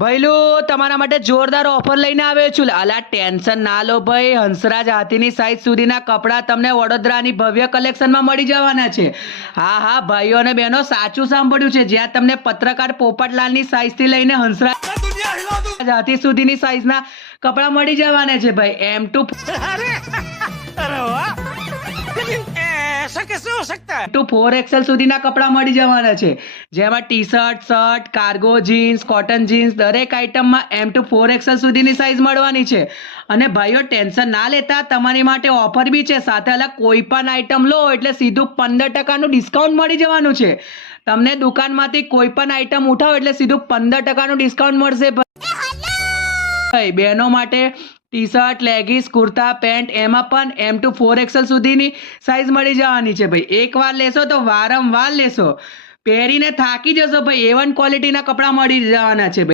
ભઈલું તમારા માટે જોરદાર ઓફર લઈને આવ્યો છું. અલા ટેન્શન ના લો ભાઈ, હંસરાજ હાથીની સાઈઝ સુધીના કપડાં તમને વડોદરાની ભવ્ય કલેક્શનમાં મળી જવાના છે. હા હા ભાઈઓ અને બહેનો, સાચું સાંભળ્યું છે. જ્યાં તમને પત્રકાર પોપટલાલની સાઈઝથી લઈને હંસરાજ હાથી સુધીની સાઈઝના કપડાં મળી જવાના છે ભાઈ. M2 4XL સુધીના કપડાં મળી જવાના છે, જેમાં T shirt, shirt, cargo jeans, cotton jeans દરેક આઇટમમાં M2 4XL સુધીની સાઈઝ મળવાની છે. અને ભાઈઓ ટેન્શન ના લેતા, તમારી માટે ઓફર બી છે. સાથે અલગ કોઈ પણ આઇટમ લો એટલે સીધું 15% ડિસ્કાઉન્ટ મળી જવાનું છે. તમને દુકાનમાંથી કોઈ પણ આઇટમ ઉઠાવો એટલે સીધું 15% ડિસ્કાઉન્ટ મળશે ભાઈ. બહેનો માટે T shirt, leggings, kurta, pant એમાં પણ M2 4XL સુધીની સાઈઝ મળી જવાની છે ભાઈ. એકવાર લેશો તો વારંવાર લેશો, પહેરીને થાકી જશો ભાઈ. A1 ક્વોલિટીના કપડાં મળી જવાના છે ભાઈ.